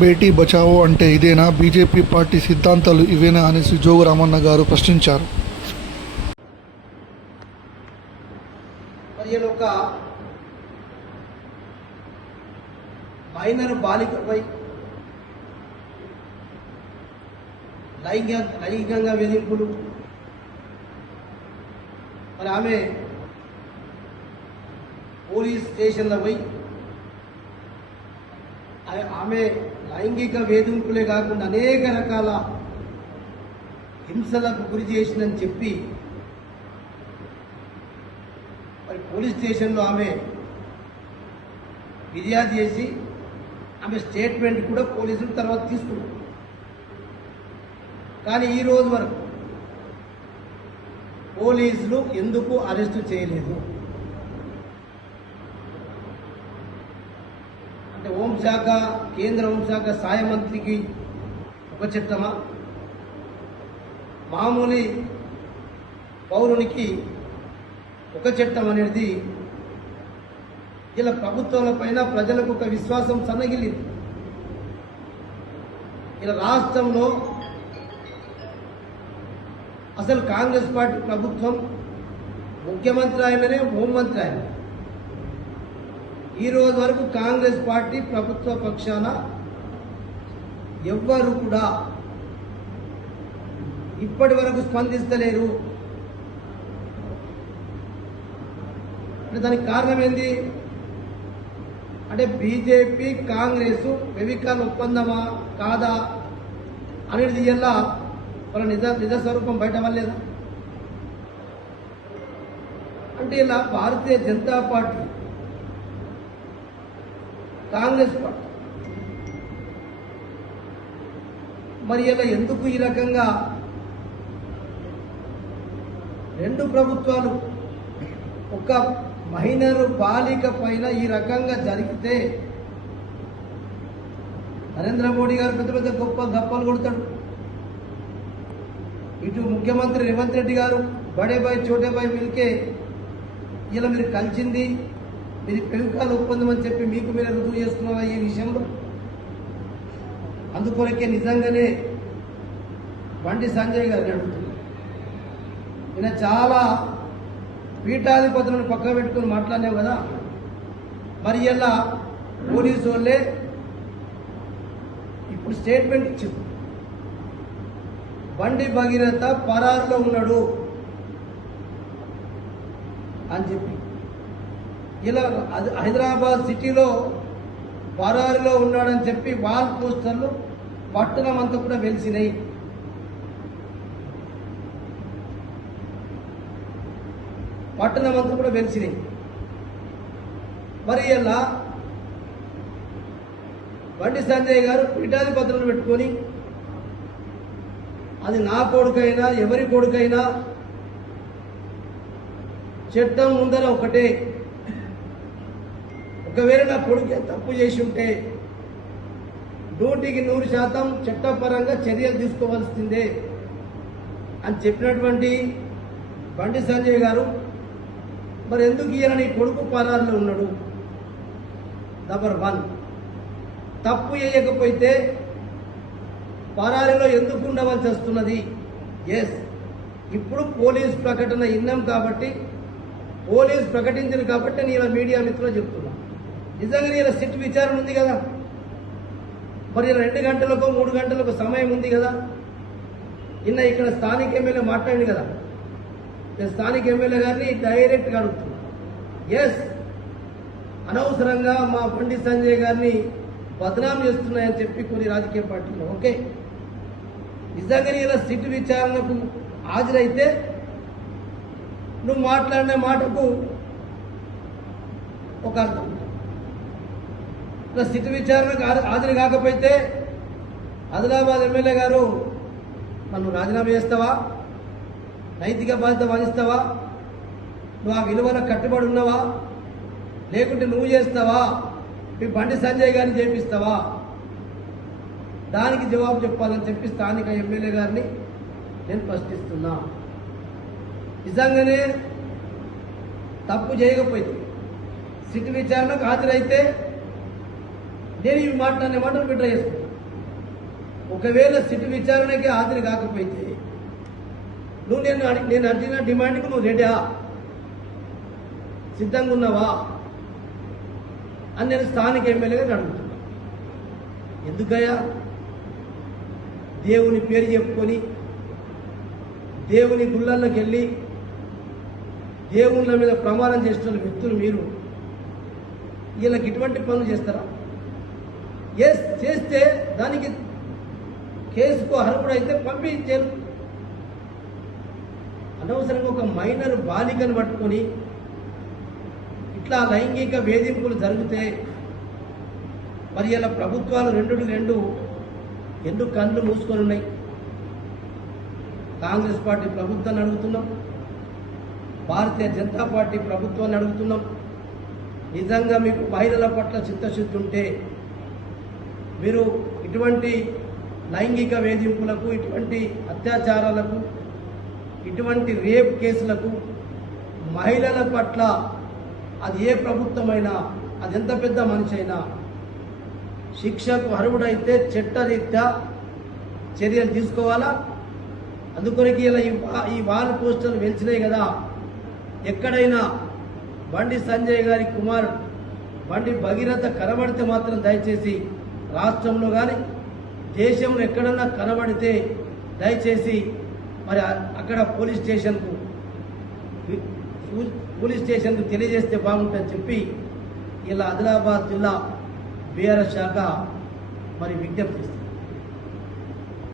బేటీ బచావో అంటే ఇదేనా? BJP party సిద్ధాంతాలు ఇవేనా అనేసి జోగు రామన్న గారు ప్రశ్నించారు. మరి ఒక మైనర్ బాలికపై లైంగికంగా వేధింపులు, మరి ఆమె పోలీస్ స్టేషన్లో పోయి ఆమె లైంగిక వేధింపులే కాకుండా అనేక రకాల హింసలకు గురి చేసిందని చెప్పి మరి పోలీస్ స్టేషన్లో ఆమె ఫిర్యాదు చేసి ఆమె స్టేట్మెంట్ కూడా పోలీసులు తర్వాత తీసుకున్నారు. కానీ ఈ రోజు వరకు పోలీసులు ఎందుకు అరెస్టు చేయలేదు? అంటే హోంశాఖ, కేంద్ర హోంశాఖ సహాయ మంత్రికి ఒక చట్టమా, మామూలు పౌరునికి ఒక చట్టం అనేది ఇలా ప్రభుత్వాల పైన ప్రజలకు ఒక విశ్వాసం సన్నగిల్లింది. ఇలా రాష్ట్రంలో అసలు కాంగ్రెస్ పార్టీ ప్రభుత్వం ముఖ్యమంత్రి ఆయననే, హోంమంత్రి ఆయన. ఈ రోజు వరకు కాంగ్రెస్ పార్టీ ప్రభుత్వ పక్షాన ఎవ్వరు కూడా ఇప్పటి వరకు స్పందిస్తలేరు. అంటే దానికి కారణం ఏంది? అంటే బీజేపీ కాంగ్రెస్ ఫెవికాల్ ఒప్పందమా కాదా అనేది ఎలా వాళ్ళ నిజ స్వరూపం బయట వల్లేదా? అంటే ఇలా భారతీయ జనతా పార్టీ, కాంగ్రెస్ పార్టీ మరి ఇలా ఎందుకు ఈ రకంగా రెండు ప్రభుత్వాలు ఒక మైనరు బాలిక పైన ఈ రకంగా జరిగితే నరేంద్ర మోడీ గారు పెద్ద పెద్ద గప్పలు కొడతాడు. ఇటు ముఖ్యమంత్రి రేవంత్ రెడ్డి గారు బడే బాయ్ చోటే బాయ్ మిల్కే ఇలా మీరు కలిసింది మీరు ఫెవికాల్ ఒప్పందం అని చెప్పి మీకు మీరు రుజువు చేస్తున్నారా ఈ విషయంలో? అందుకొరకే నిజంగానే బండి సంజయ్ గారిని అడుగుతున్నారు. ఈయన చాలా పీఠాధిపతులను పక్క పెట్టుకుని మాట్లాడినాం కదా, మరి ఇలా పోలీసు వాళ్ళే ఇప్పుడు స్టేట్మెంట్ ఇచ్చారు. బండి భగీరథ పరారులో ఉన్నాడు అని చెప్పి ఇలా హైదరాబాద్ సిటీలో పరారులో ఉన్నాడని చెప్పి వాల్ పోస్టర్లు పట్టణం అంతా కూడా వెలిసినాయి. మరి ఇలా బండి సంజయ్ గారు పీఠాధిపతులను పెట్టుకొని అది నా కొడుకైనా ఎవరి కొడుకైనా చట్టం ముందర ఒకటే, ఒకవేళ నా కొడుకు తప్పు చేసి ఉంటే 100% చట్టపరంగా చర్యలు తీసుకోవాల్సిందే అని చెప్పినటువంటి బండి సంజయ్ గారు మరి ఎందుకు ఈయన నీ కొడుకు పరారులో ఉన్నాడు? నంబర్ 1, తప్పు చేయకపోతే పరారీలో ఎందుకు ఉండవలసి వస్తున్నది? ఎస్, ఇప్పుడు పోలీస్ ప్రకటన విన్నాం కాబట్టి, పోలీస్ ప్రకటించింది కాబట్టి నేను ఇలా మీడియా మిత్రులు చెప్తున్నా. నిజంగా ఇలా సిట్ విచారణ ఉంది కదా, మరి 2 గంటలకు 3 గంటలకు సమయం ఉంది కదా. ఇక్కడ స్థానిక ఎమ్మెల్యే మాట్లాడింది కదా, నేను స్థానిక ఎమ్మెల్యే గారిని డైరెక్ట్గా అడుగుతున్నా. ఎస్, అనవసరంగా మా బండి సంజయ్ గారిని బదనాం చేస్తున్నాయని చెప్పి కొన్ని రాజకీయ పార్టీలు, ఓకే, నిజంగా ఇలా సిట్ విచారణకు హాజరైతే నువ్వు మాట్లాడిన మాటకు ఒక అర్థం. ఇలా సిట్ విచారణకు హాజరు కాకపోతే ఆదిలాబాద్ ఎమ్మెల్యే గారు నన్ను రాజీనామా చేస్తావా, నైతిక బాధ్యత వహిస్తావా, నువ్వు ఆ విలువలకు కట్టుబడి ఉన్నావా, లేకుంటే నువ్వు చేస్తావా, మీ బండి సంజయ్ గారిని చేపిస్తావా? దానికి జవాబు చెప్పాలని చెప్పి స్థానిక ఎమ్మెల్యే గారిని నేను ప్రశ్నిస్తున్నా. నిజంగానే తప్పు చేయకపోతే సిట్ విచారణకు హాజరైతే నేను ఈ మాటలనే మాటలు విడ్రా చేసుకుంటాను. ఒకవేళ సిట్ విచారణకి హాజరు కాకపోతే నువ్వు నేను అడిగిన డిమాండ్కి నువ్వు రెడీయా, సిద్ధంగా ఉన్నావా అని నేను స్థానిక ఎమ్మెల్యేగా అడుగుతున్నా. ఎందుకయ్యా దేవుని పేరు చెప్పుకొని దేవుని గుళ్ళల్లోకి వెళ్ళి దేవుళ్ళ మీద ప్రమాణం చేస్తున్న వ్యక్తులు మీరు వీళ్ళకి ఇటువంటి పనులు చేస్తారా? ఎస్ చేస్తే దానికి కేసుకు అర్హుడైతే పంపించారు. అనవసరంగా ఒక మైనర్ బాలికను పట్టుకొని ఇట్లా లైంగిక వేధింపులు జరిగితే మరి ఇలా ప్రభుత్వాలు రెండు ఎందుకు కళ్ళు మూసుకొని ఉన్నాయి? కాంగ్రెస్ పార్టీ ప్రభుత్వాన్ని అడుగుతున్నాం, భారతీయ జనతా పార్టీ ప్రభుత్వాన్ని అడుగుతున్నాం. నిజంగా మీకు మహిళల పట్ల చిత్తశుద్ధి ఉంటే మీరు ఇటువంటి లైంగిక వేధింపులకు, ఇటువంటి అత్యాచారాలకు, ఇటువంటి రేప్ కేసులకు మహిళల పట్ల అది ఏ ప్రభుత్వమైనా, అది ఎంత పెద్ద మనిషి అయినా శిక్షకు అర్హుడైతే చట్టరీత్యా చర్యలు తీసుకోవాలా. అందుకొరకు ఇలా ఈ వాల్ పోస్టర్లు వెలిచినాయి కదా, ఎక్కడైనా బండి సంజయ్ గారి కుమార్ బండి భగీరథ కనబడితే మాత్రం దయచేసి రాష్ట్రంలో కానీ దేశంలో ఎక్కడన్నా కనబడితే దయచేసి మరి అక్కడ పోలీస్ స్టేషన్కు తెలియజేస్తే బాగుంటుందని చెప్పి ఇలా ఆదిలాబాద్ జిల్లా బీఆర్ఎస్ శాఖ మరి విజ్ఞప్తిస్తుంది.